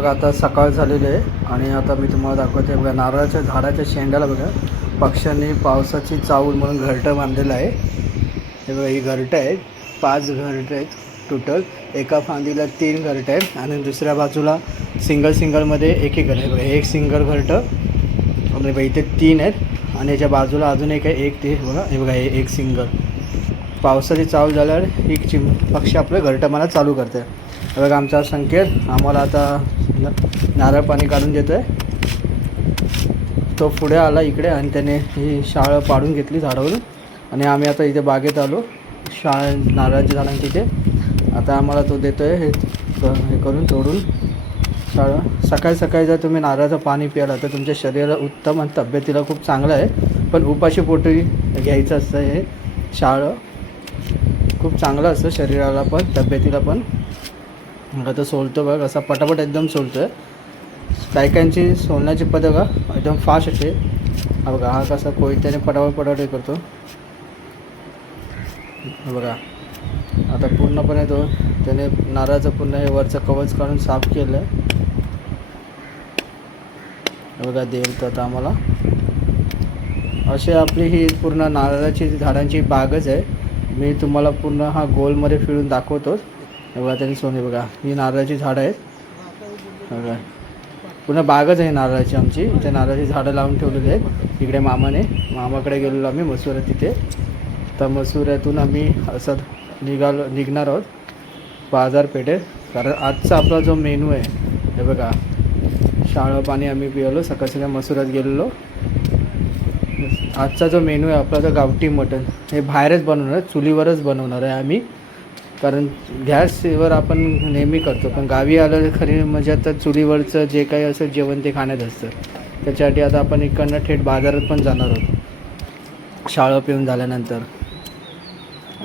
बघा आता सकाळ झालेली आहे आणि आता मी तुम्हाला दाखवते बघा नारळाच्या झाडाच्या शेंड्याला बघा पक्ष्यांनी पावसाची चावल म्हणून घरटं बांधलेलं आहे. हे बघा ही घरटं आहेत, 5 घरटं आहेत टोटल. एका फांदीला 3 घरटं आहेत आणि दुसऱ्या बाजूला सिंगलमध्ये एक घर आहे बघा. एक सिंगल घरटं आणि बघा इथे 3 आहेत आणि याच्या बाजूला अजून एक आहे. एक ते बघा हे बघा हे एक सिंगल. पावसाची चावल झाल्यावर ही पक्षी आपलं घरटं मला चालू करते. बघा आमचा संकेत आम्हाला आता नारळ पाणी काढून देतो आहे. तो पुढे आला इकडे आणि त्याने ही शाळा पाडून घेतली झाडावरून आणि आम्ही आता इथे बागेत आलो नारळाच्या झाडांची इथे. आता आम्हाला तो देतो आहे हे करून तोडून शाळा. सकाळी सकाळी जर तुम्ही नारळाचं पाणी प्यायला तर तुमच्या शरीराला उत्तम आणि तब्येतीला खूप चांगलं आहे. पण उपाशी पोटी घ्यायचं असतं हे शाळा. खूप चांगलं असतं शरीराला पण तब्येतीला पण. आता सोलतो बघा कसा पटापट एकदम सोलतो आहे. काहीकांची सोलण्याची पद्धत का एकदम फास्ट असते. हा बघा हा कसा कोयत्याने पटापट करतो. बघा आता पूर्णपणे तो त्याने नारळाचं पूर्ण हे वरचं कवच काढून साफ केलं आहे. बघा देईल तर आता आम्हाला अशी आपली ही पूर्ण नारळाची झाडांची बागच आहे. मी तुम्हाला पूर्ण हा गोलमध्ये फिरून दाखवतो. बघा त्यांनी सोने बघा ही नारळाची झाडं आहेत. बघा पूर्ण बागच आहे नारळाची आमची. इथे नारळाची झाडं लावून ठेवलेली आहेत. इकडे मामाकडे गेलेलो आम्ही मसुऱ्यात तिथे. तर मसुऱ्यातून आम्ही असं निघणार आहोत बाजारपेठेत. कारण आजचा आपला जो मेनू आहे हे बघा शाळा पाणी आम्ही पिवलो सकाळच्या मसुऱ्यात गेलेलो. आजचा जो मेनू आहे आपला तर गावठी मटण हे बाहेरच बनवणार आहे, चुलीवरच बनवणार आहे आम्ही. कारण गॅसवर आपण नेहमी करतो पण गावी आलं खरी म्हणजे आता चुलीवरचं जे काही असेल जेवण ते खाण्यात असतं. त्याच्यासाठी आता आपण इकडनं थेट बाजारात पण जाणार आहोत शाळा पिऊन झाल्यानंतर.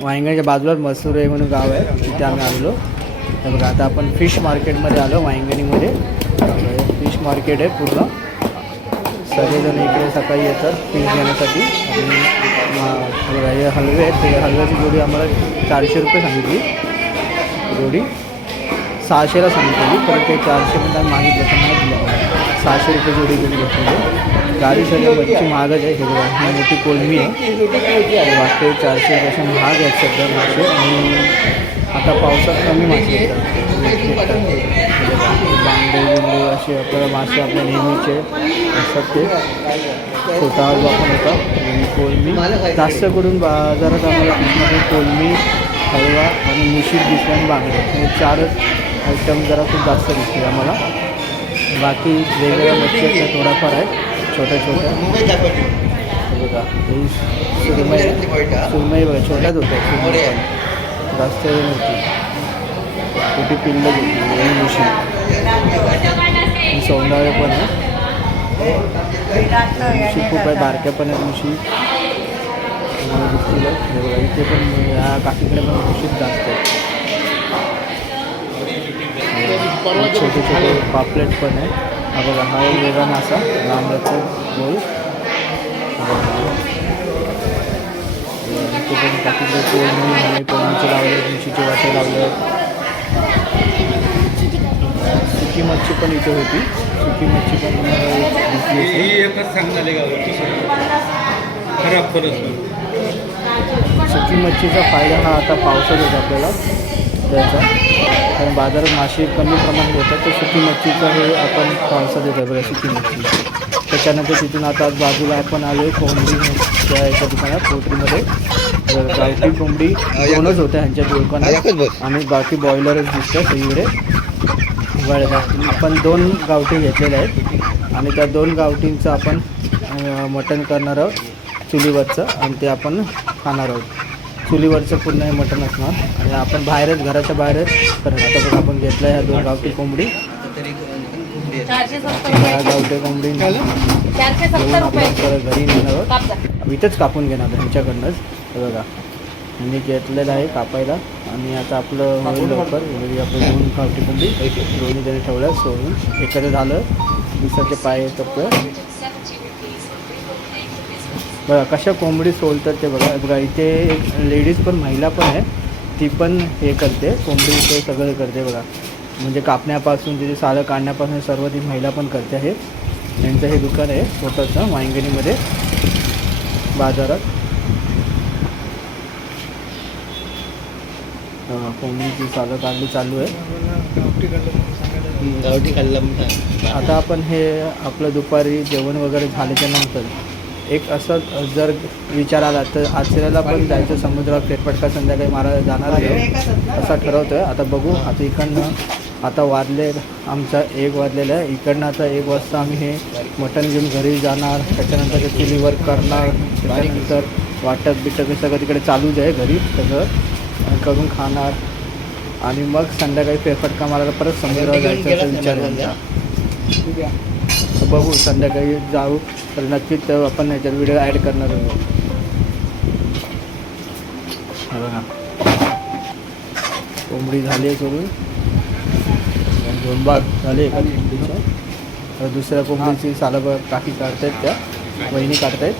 वांगणीच्या बाजूलाच मसुरे म्हणून गाव आहे तिथे आम्ही आलेलो. तर बघा आता आपण फिश मार्केटमध्ये आलो. वांगणीमध्ये फिश मार्केट आहे पूर्ण. सगळेजण इकडे सकाळी येतात फिश घेण्यासाठी. आणि बघा हे हलवे आहेत. ते हलव्याची जोडी आम्हाला 400 रुपये सांगितली. जोडी 600ला सांगितली परत ते 400मध्ये आम्ही मागितलं तर नाही दिलं. 600 रुपये जोडी जोडी घेतली. गाडी सगळी मच्छी महागच आहे. हे बघा ही मोठी कोलमी आहे. वाटते 400 पेक्षा महाग आहेत सध्या मासे. आणि आता पावसात कमी मासे येतात. बांगडे बिंडे असे आपल्याला मासे आपल्या नेहमीचे असतात ते छोटा वापर होता. आणि कोलमी जास्त करून बाजारात आम्हाला फिशमध्ये कोलमी हलवा आणि मुशीत दिसले आणि बांगडे हे 4च आयटम जरा खूप जास्त दिसले आम्हाला. बाकी वेगवेगळ्या मच्छी थोडाफार आहे छोट्या बघा ही सुरमई बघा छोट्याच होत्या. सुरमई जास्त नव्हती. छोटी पिल्लं होती मुशी. सौंदाळे पण आहे. मुशी खूप आहे. बारक्या पण आहेत मुशी मला दिसतील. हे बघा इथे पण ह्या काकीकडे पण मुशीच जास्त आहे. छोटे छोटे पापलेट पण आहे. हा बघा हा एक वेगळा मासा लांबचा गोल. इथे पण काकीकडे कोळमी आणि कोळमीचे लावले मुशीचे वाटे लावले. सुकी मच्छी पण इथे होती. सुकी मच्छी पण दिसली. सुकी मच्छीचा फायदा हा आता पावसात होतो आपल्याला त्याचा. कारण बाजारात मासे कमी प्रमाणात होतात तर सुकी मच्छीचं हे आपण पावसात येतो बघा सुकी मच्छी. त्याच्यानंतर तिथून आता बाजूला आपण आलो आहे कोंबडी एका दुकानात पोल्ट्रीमध्ये. गावठी कोंबडी 2च होत्या ह्यांच्या दुकानात आणि बाकी बॉयलरच दिसतात सगळीकडे. आपण 2 गावठी घेतलेले आहेत आणि त्या 2 गावठींचं आपण मटण करणार आहोत चुलीवरचं आणि ते आपण खाणार आहोत. चुलीवरचं पूर्ण हे मटण असणार आणि आपण बाहेरच घराच्या बाहेरच करणार. आता पण आपण घेतलं ह्या 2 गावठी कोंबडी. गावठी कोंबडी घरी नेणार आहोत. इथंच कापून घेणार ह्यांच्याकडनंच. बघा यांनी घेतलेलं आहे कापायला आणि आता आपलं होईल लवकर. आपलं 2 गावठी कोंबडी दोन्ही त्याने ठेवल्या सोडून. एखादं झालं दुसऱ्याचे पाय येतात. बघा कशा कोंबडी सोलतात ते बघा. बघा इथे एक लेडीज पण महिला पण आहे ती पण हे करते कोंबडी ते सगळं करते बघा. म्हणजे कापण्यापासून तिथे सालं काढण्यापासून सर्व ती महिला पण करते आहे. यांचं हे दुकान आहे छोटंसं वांगणीमध्ये बाजारात. कोंबडीची सालं काढली चालू आहे. गावठी कल्लम. आता आपण हे आपलं दुपारी जेवण वगैरे झाल्याच्या नंतर एक असं जर विचार आला तर आचऱ्याला पण जायचं समुद्रात फेरफटका संध्याकाळी मारायला जाणार आहे असा ठरवतो आहे. आता बघू. आता इकडनं आता वाजले आमचा 1 वाजलेला आहे. इकडनं आता 1 वाजता आम्ही हे मटण घेऊन घरी जाणार. त्याच्यानंतर ते चुलीवर करणार. त्याच्यानंतर वाटप बिटप हे सगळं तिकडे चालूच आहे घरी सगळं करून खाणार. आणि मग संध्याकाळी फेरफटका मारायला परत समुद्रावर जायचा विचार आहे. बघू संध्याकाळी जाऊ तर नक्कीच आपण याच्यात व्हिडिओ ॲड करणार आहोत. बघा कोंबडी झाली आहे करून 2 भाग झाले एका कोंबडीच्या. तर दुसऱ्या कोंबडीची सालं काकी काढतायत, त्या वहिनी काढतायत.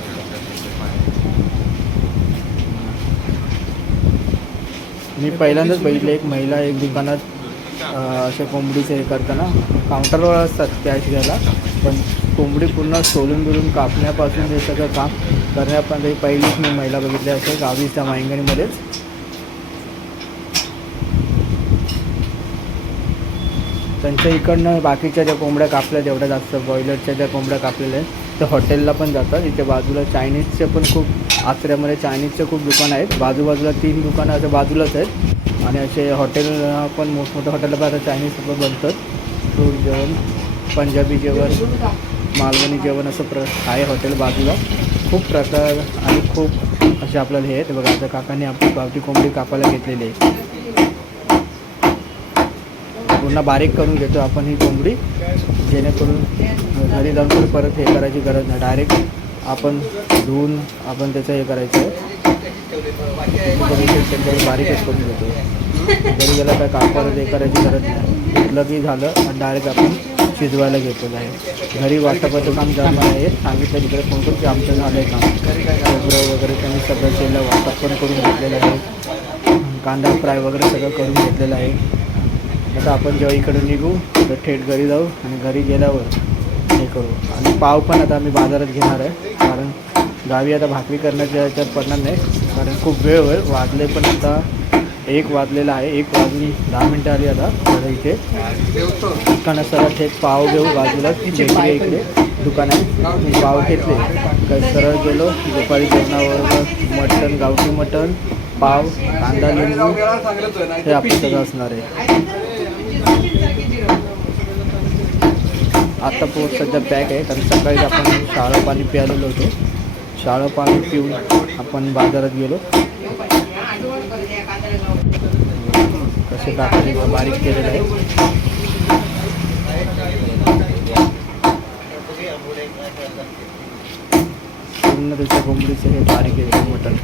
मी पहिल्यांदाच बघितलं एक महिला एक दुकानात असे कोंबडीचे हे करताना. काउंटरवर असतात कॅश घ्यायला, पण कोंबडी पूर्ण सोलून बिलून कापण्यापासून हे सगळं काम करण्यापर्यंत पहिलीच मी महिला बघितली असेल गावीच त्या वांगणीमध्येच. त्यांच्या इकडनं बाकीच्या ज्या कोंबड्या कापल्या जेवढ्या जास्त बॉयलरच्या ज्या कोंबड्या कापलेल्या आहेत त्या हॉटेलला पण जातात. इथे बाजूला चायनीजचे पण खूप आचऱ्यामध्ये चायनीजचे खूप दुकानं आहेत. बाजूबाजूला 3 दुकानं असं बाजूलाच आहेत. आणि असे हॉटेल पण मोठमोठ्या हॉटेलला पण आता चायनीज पण बनतात. फ्रूट जेवण, पंजाबी जेवण, मालवणी जेवण असं आहे हॉटेल बाजूला. खूप प्रकार आणि खूप असे आपल्याला हे आहेत. बघा आता काकांनी आपली गावठी कोंबडी कापायला घेतलेली आहे. पूर्ण बारीक करून घेतो आपण ही कोंबडी, जेणेकरून घरी जाऊन परत हे करायची गरज नाही. डायरेक्ट आपण धुवून आपण त्याचं हे करायचं आहे. बारीकच करून घेतो. घरी गेला काय कापायला हे करायची गरज नाही. घेतलं की झालं आणि डायरेक्ट आपण शिजवायला घेतलेलं आहे. घरी वाटपाचं काम जमा आहे. सांगितलं तिकडे फोन करून की आमचं झालं आहे काम. खोबरं वगैरे त्यांनी सगळं केलं, वाटप पण करून घेतलेलं आहे. कांदा फ्राय वगैरे सगळं करून घेतलेलं आहे. आता आपण जेव्हा इकडे निघू तर थेट घरी जाऊ आणि घरी गेल्यावर हे करू. आणि पाव पण आता आम्ही बाजारात घेणार आहे, कारण गावी आता भाकरी करण्याच्या याच्यात पडणार नाही, कारण खूप वेळ होईल. वाजले पण आता 1 वाजलेला आहे. 1 वाजून 10 मिनटं आली आता तर इथे दुकानात सरळ थेट पाव घेऊ. बाजूलाच इकडे दुकान आहे. पाव घेतले काय सरळ गेलो. दुपारी जेवणावर मटण, गावठी मटण, पाव, कांदा, लिंबू हे आपलं सगळं असणार आहे. आता पोट सध्या पॅक आहे, कारण सकाळी आपण शाळा पाणी प्यायलेलो होतो. शाळा पाणी पिऊन आपण बाजारात गेलो. कसे काकाने बारीक केलेलं आहे. पूर्ण त्याच्या कोंबडीचं हे बारीक आहे मटण.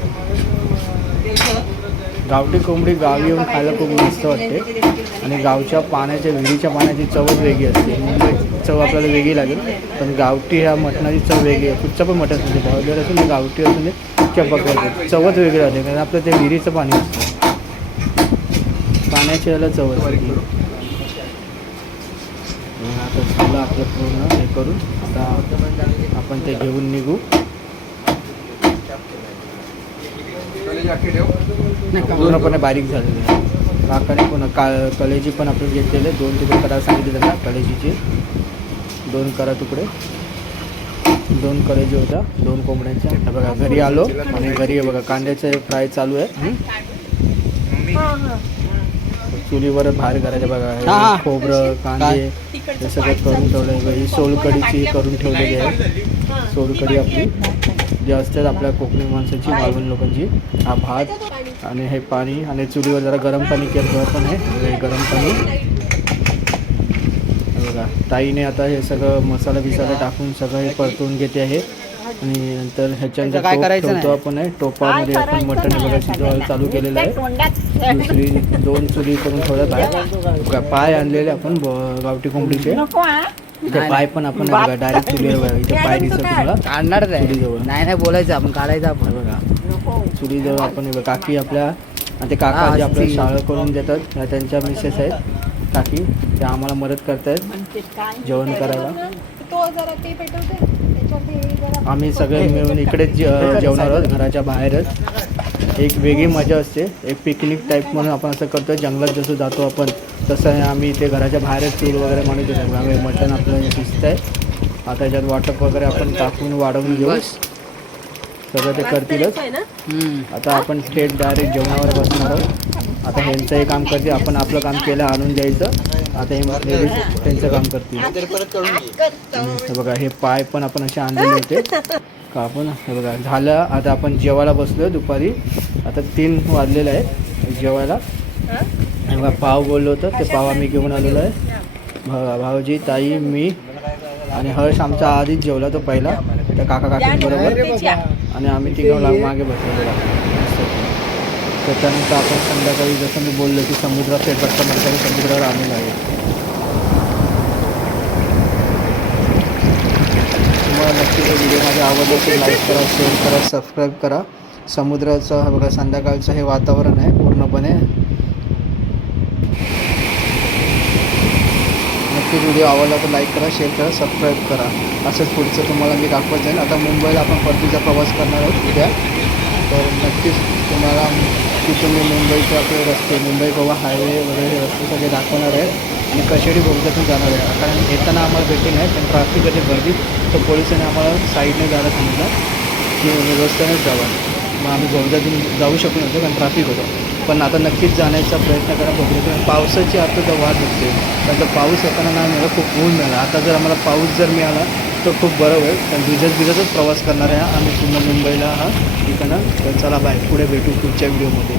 गावठी कोंबडी गावी येऊन खायला खूप मस्त वाटते. आणि गावच्या पाण्याच्या विहिरीच्या पाण्याची चवच वेगळी असते. मुंबईची चव आपल्याला वेगळी लागेल, पण गावठी ह्या मटणाची चव वेगळी आहे. कुठचं पण मटण असते, बॉयलर असून ते गावठी असून ते बघायचं चवच वेगळी राहते, कारण आपलं ते विहिरीचं पाणी असतं. पाण्याची याला चव असते. आता झालं आपलं पूर्ण हे करून. आता आपण ते घेऊन निघू. पूर्णपणे बारीक झालेली आहे. काकाने पण कलेजी पण आपण घेतलेले 2 तुकडे करायला सांगितले त्यांना. कलेजीचे 2 करा तुकडे, 2 कलेजी होत्या 2 कोंबड्यांच्या. बघा घरी आलो आणि घरी बघा कांद्याचे फ्राय चालू आहे. चुलीवर बाहेर करायचं बघा. खोबरं, कांदे हे सगळं करून ठेवलं आहे. ही सोलकढीची करून ठेवलेली आहे. सोलकढी आपली जी असतात आपल्या कोकणी माणसाची, मालवणी लोकांची. हा भात आणि हे पाणी, आणि चुलीवर जरा गरम पाणी केलं पण आहे. हे गरम पाणी बघा. ताईने आता हे सगळं मसाला बिसाला टाकून सगळं हे परतून घेते आहे. आणि नंतर ह्याच्यानंतर काय करायचं आपण आहे टोपामध्ये आपण मटण बघा शिजवायला चालू केलेलं आहे. दुसरी 2 चुली करून ठेवल्यात आहे. पाय आणलेले आपण गावठी कोंबडीचे. इथे पाय पण आपण बघा डायरेक्ट चुलीवर. इथे पाय दिसत तुम्हाला आणणार चुलीजवळ. नाही बोलायचं आपण, काढायचं आपण. बघा चुलीजवळ आपण काकी आपल्या, आणि ते काका जे आपल्या शाळा करून देतात ह्या त्यांच्या मिसेस आहेत. काकी त्या आम्हाला मदत करतायत जेवण करायला. तो जरा ते पेटवते त्याच्यात हे जरा आम्ही सगळे मिळून इकडेच जेवणार आहोत घराच्या बाहेरच. एक वेगळी मजा असते, एक पिकनिक टाईप म्हणून आपण असं करतो. जंगलात जसं जातो आपण तसं आहे. आम्ही इथे घराच्या बाहेरच चूल वगैरे म्हणून देतो. आम्ही मटण आपलं शिजत आहे. आता याच्यात वाटप वगैरे आपण टाकून वाढवून घेऊ. सगळं ते करतीलच. आता आपण थेट डायरेक्ट जेवणावर बसणार आहोत. आता ह्यांचं हे काम करते, आपण आपलं काम केलं आणून द्यायचं. आता हे लेडीज त्यांचं काम करतील. हे बघा हे पाय पण आपण असे आणलेले होते का आपण. हे बघा झालं. आता आपण जेवायला बसलो दुपारी. आता 3 वाजलेलं आहे जेवायला. हे बघा पाव बोललो होतं ते पाव आम्ही घेऊन आलेलो आहे. भाऊजी, ताई, मी आणि हर्ष आमचा आधीच जेवला तो पहिला त्या काका काकींबरोबर. आणि आम्ही तिघं मागे बसलेलो. त्याच्यानंतर आपण संध्याकाळी जसं मी बोललो की समुद्रात फेरफटका मारताना समुद्रावर आलेलो आहे. तुम्हाला नक्की तो व्हिडिओ माझा आवडला तर लाईक करा, शेअर करा, सबस्क्राईब करा. समुद्राचं बघा संध्याकाळचं हे वातावरण आहे पूर्णपणे. नक्कीच व्हिडिओ आवडला तर लाईक करा, शेअर करा, सबस्क्राईब करा. असंच पुढचं तुम्हाला मी दाखवत जाईल. आता मुंबईला आपण परतीचा प्रवास करणार आहोत उद्या. तर नक्कीच तुम्हाला तिथून मी मुंबईचे आपले रस्ते, मुंबई गोवा हायवे वगैरे हे रस्ते सगळे दाखवणार आहे. आणि कशेडी बोगद्यातून जाणार आहे. कारण येताना आम्हाला भेटली नाही पण ट्रॅफिक आहे गर्दी. तर पोलिसांनी आम्हाला साईडने जायला सांगितलं की रस्त्यानेच जावं. मग आम्ही बोगद्यातून जाऊ शकलो नव्हतो कारण ट्रॅफिक होतं. पण आता नक्कीच जाण्याचा प्रयत्न करा बोगद्यातून. पावसाची आता तर वाट होते कारण तर पाऊस येताना नाही मिळाला, खूप ऊन मिळाला. आता जर आम्हाला पाऊस जर मिळाला तर खूप बरं होईल. कारण भिजतच प्रवास करणार आहे आम्ही पूर्ण मुंबईला हा ठिकाणं. तर चला बाय, पुढे भेटू पुढच्या व्हिडिओमध्ये.